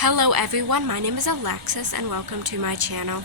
Hello everyone, my name is Alexis and welcome to my channel.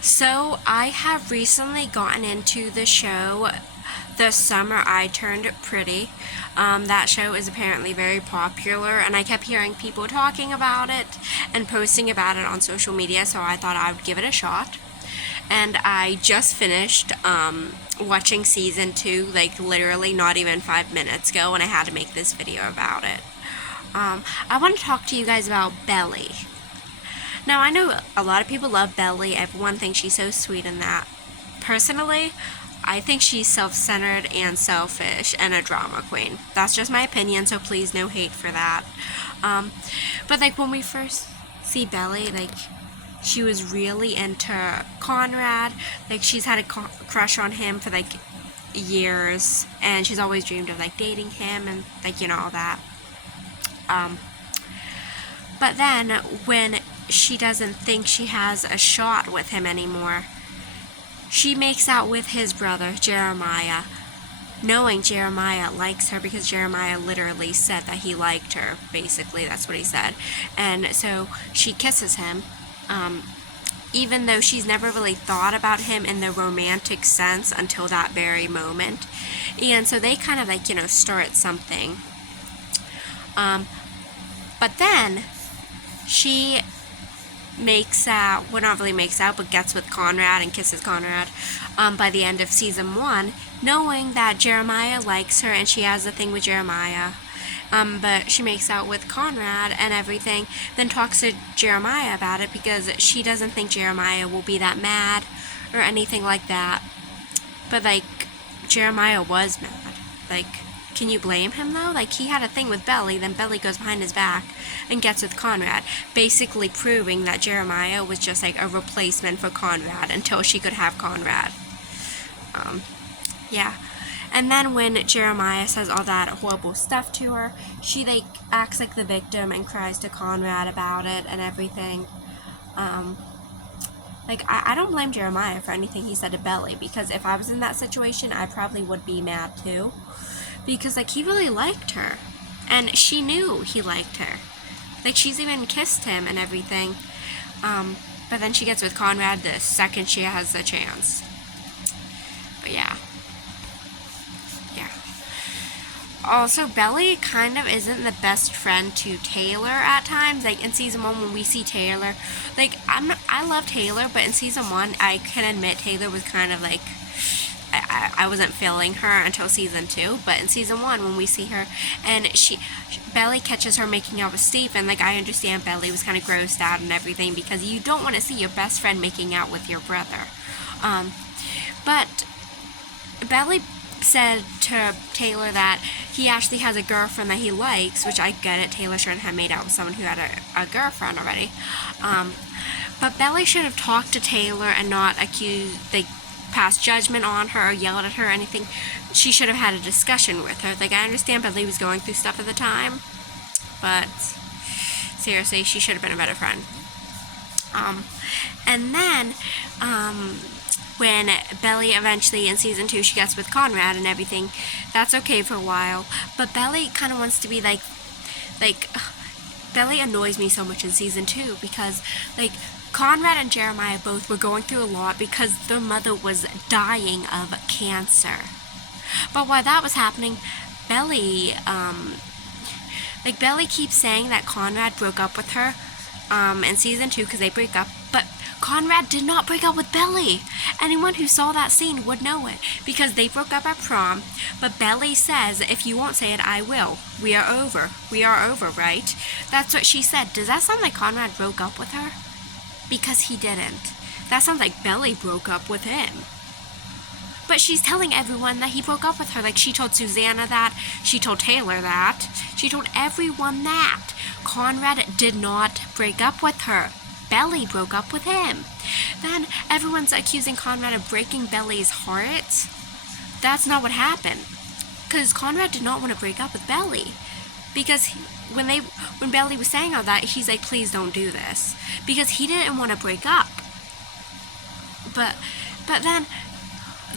So I have recently gotten into the show The Summer I Turned Pretty. That show is apparently very popular and I kept hearing people talking about it and posting about it on social media, so I thought I would give it a shot. And I just finished watching season 2, like literally not even 5 minutes ago, and I had to make this video about it. I want to talk to you guys about Belly. Now, I know a lot of people love Belly. Everyone thinks she's so sweet in that. Personally, I think she's self-centered and selfish and a drama queen. That's just my opinion, so please no hate for that. But like when we first see Belly, like she was really into Conrad. Like she's had a crush on him for like years, and she's always dreamed of like dating him and like, you know, all that. But then when she doesn't think she has a shot with him anymore, she makes out with his brother Jeremiah, knowing Jeremiah likes her, because Jeremiah literally said that he liked her. Basically, that's what he said. And so she kisses him, even though she's never really thought about him in the romantic sense until that very moment. And so they kind of like, you know, start something. But then she makes out, well, not really makes out, but gets with Conrad and kisses Conrad by the end of season 1, knowing that Jeremiah likes her and she has a thing with Jeremiah. But she makes out with Conrad and everything, then talks to Jeremiah about it because she doesn't think Jeremiah will be that mad or anything like that. But like, Jeremiah was mad. Like, can you blame him though? Like, he had a thing with Belly, then Belly goes behind his back and gets with Conrad, basically proving that Jeremiah was just like a replacement for Conrad until she could have Conrad. Yeah. And then when Jeremiah says all that horrible stuff to her, she like acts like the victim and cries to Conrad about it and everything. Like, I don't blame Jeremiah for anything he said to Belly, because if I was in that situation, I probably would be mad too. Because, like, he really liked her. And she knew he liked her. Like, she's even kissed him and everything. But then she gets with Conrad the second she has the chance. But yeah. Yeah. Also, Belly kind of isn't the best friend to Taylor at times. Like, in season 1 when we see Taylor, like, I love Taylor, but in season 1, I can admit Taylor was kind of like, I wasn't feeling her until season 2, but in season 1 when we see her and Belly catches her making out with Stephen, like, I understand Belly was kind of grossed out and everything because you don't want to see your best friend making out with your brother. But Belly said to Taylor that he actually has a girlfriend that he likes, which I get it. Taylor shouldn't have made out with someone who had a girlfriend already. But Belly should have talked to Taylor and not pass judgment on her or yelled at her or anything. She should have had a discussion with her. Like, I understand Belly was going through stuff at the time, but seriously, she should have been a better friend. And then when Belly eventually in season 2 she gets with Conrad and everything, that's okay for a while, but Belly kind of wants to be like Belly annoys me so much in season 2 because like Conrad and Jeremiah both were going through a lot because their mother was dying of cancer. But while that was happening, Belly keeps saying that Conrad broke up with her in season 2 because they break up, but Conrad did not break up with Belly. Anyone who saw that scene would know it, because they broke up at prom, but Belly says, if you won't say it, I will. We are over. We are over, right? That's what she said. Does that sound like Conrad broke up with her? Because he didn't. That sounds like Belly broke up with him. But she's telling everyone that he broke up with her. Like, she told Susanna that. She told Taylor that. She told everyone that. Conrad did not break up with her. Belly broke up with him. Then everyone's accusing Conrad of breaking Belly's heart. That's not what happened. Because Conrad did not want to break up with Belly. Because when Belly was saying all that, he's like, please don't do this. Because he didn't want to break up. But then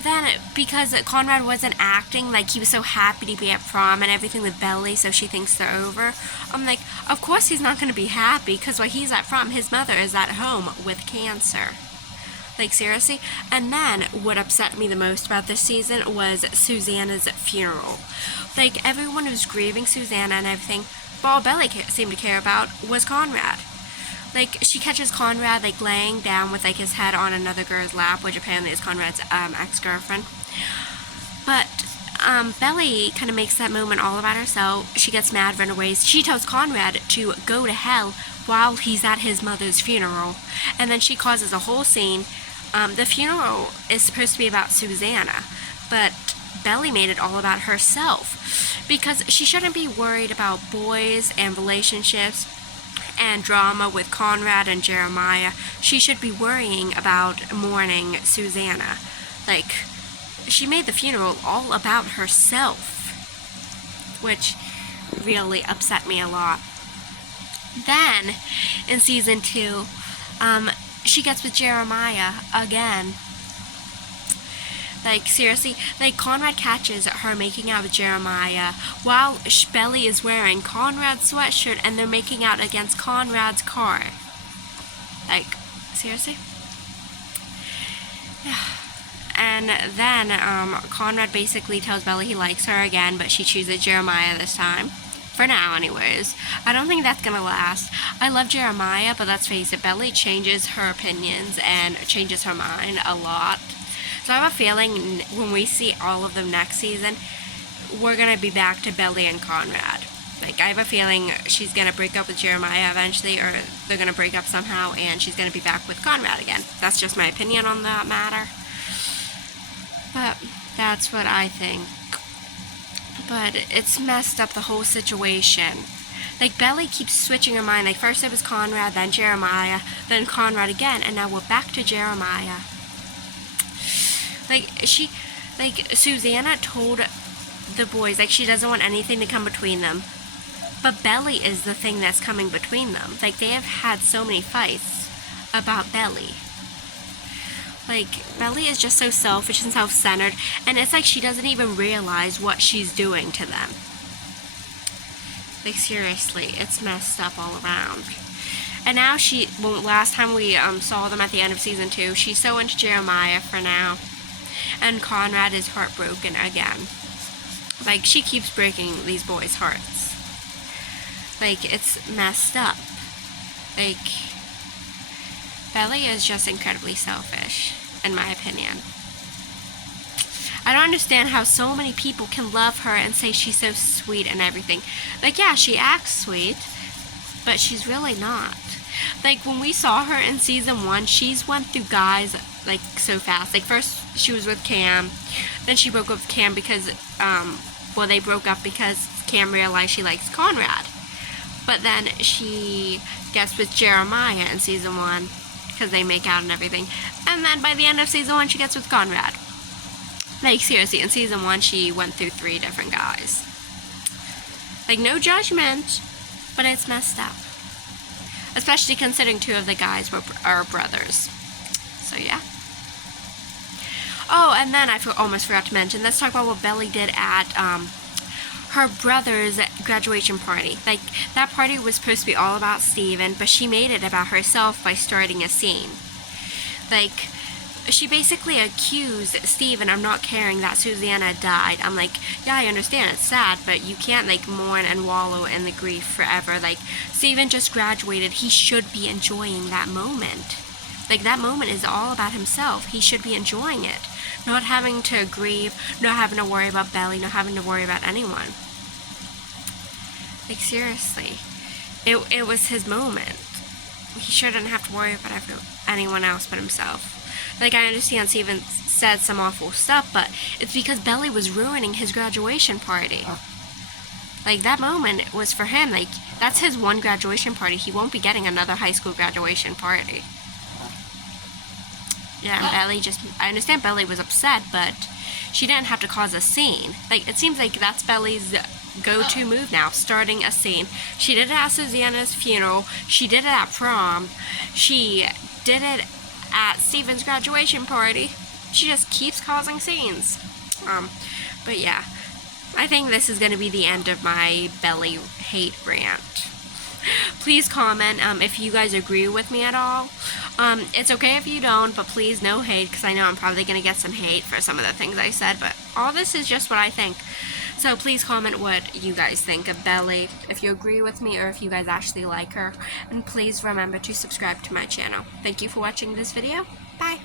then, because Conrad wasn't acting, like, he was so happy to be at prom and everything with Belly, so she thinks they're over. I'm like, of course he's not going to be happy, because while he's at prom, his mother is at home with cancer. Like, seriously? And then, what upset me the most about this season was Susanna's funeral. Like, everyone was grieving Susanna and everything, but all Belly seemed to care about was Conrad. Like, she catches Conrad, like, laying down with, like, his head on another girl's lap, which apparently is Conrad's ex-girlfriend. But Belly kind of makes that moment all about herself. She gets mad, runs away. She tells Conrad to go to hell while he's at his mother's funeral. And then she causes a whole scene. The funeral is supposed to be about Susanna, but Belly made it all about herself, because she shouldn't be worried about boys and relationships and drama with Conrad and Jeremiah. She should be worrying about mourning Susanna. Like, she made the funeral all about herself, which really upset me a lot. Then, in season 2, she gets with Jeremiah again. Like, seriously, like, Conrad catches her making out with Jeremiah while Belly is wearing Conrad's sweatshirt and they're making out against Conrad's car. Like, seriously? And then, Conrad basically tells Belly he likes her again, but she chooses Jeremiah this time. For now, anyways. I don't think that's gonna last. I love Jeremiah, but let's face it, Belly changes her opinions and changes her mind a lot. So I have a feeling when we see all of them next season, we're gonna be back to Belly and Conrad. Like, I have a feeling she's gonna break up with Jeremiah eventually, or they're gonna break up somehow, and she's gonna be back with Conrad again. That's just my opinion on that matter. But that's what I think. But it's messed up, the whole situation. Like, Belly keeps switching her mind. Like, first it was Conrad, then Jeremiah, then Conrad again, and now we're back to Jeremiah. Like, Susanna told the boys, like, she doesn't want anything to come between them. But Belly is the thing that's coming between them. Like, they have had so many fights about Belly. Like, Belly is just so selfish and self-centered, and it's like she doesn't even realize what she's doing to them. Like, seriously, it's messed up all around. And now last time we saw them at the end of season 2, she's so into Jeremiah for now. And Conrad is heartbroken again. Like, she keeps breaking these boys' hearts. Like, it's messed up. Like, Belly is just incredibly selfish, in my opinion. I don't understand how so many people can love her and say she's so sweet and everything. Like, yeah, she acts sweet, but she's really not. Like, when we saw her in season 1, she's went through guys, like, so fast. Like, first she was with Cam, then she broke up with Cam because, they broke up because Cam realized she likes Conrad. But then she gets with Jeremiah in season 1 because they make out and everything. And then by the end of season 1, she gets with Conrad. Like, seriously, in season 1, she went through 3 different guys. Like, no judgment, but it's messed up. Especially considering 2 of the guys are brothers. So, yeah. Oh, and then I almost forgot to mention, let's talk about what Belly did at her brother's graduation party. Like, that party was supposed to be all about Steven, but she made it about herself by starting a scene. Like, she basically accused Steven of not caring that Susanna died. I'm like, yeah, I understand, it's sad, but you can't, like, mourn and wallow in the grief forever. Like, Steven just graduated. He should be enjoying that moment. Like, that moment is all about himself. He should be enjoying it. Not having to grieve, not having to worry about Belly, not having to worry about anyone. Like, seriously. It was his moment. He shouldn't have to worry about anyone else but himself. Like, I understand Steven said some awful stuff, but it's because Belly was ruining his graduation party. Like, that moment was for him. Like, that's his one graduation party. He won't be getting another high school graduation party. Yeah, and Belly I understand Belly was upset, but she didn't have to cause a scene. Like, it seems like that's Belly's go-to move now, starting a scene. She did it at Susanna's funeral. She did it at prom. She did it at Steven's graduation party. She just keeps causing scenes. But yeah, I think this is going to be the end of my Belly hate rant. Please comment if you guys agree with me at all. It's okay if you don't, but please no hate, because I know I'm probably going to get some hate for some of the things I said, but all this is just what I think. So please comment what you guys think of Belly, if you agree with me or if you guys actually like her. And please remember to subscribe to my channel. Thank you for watching this video. Bye.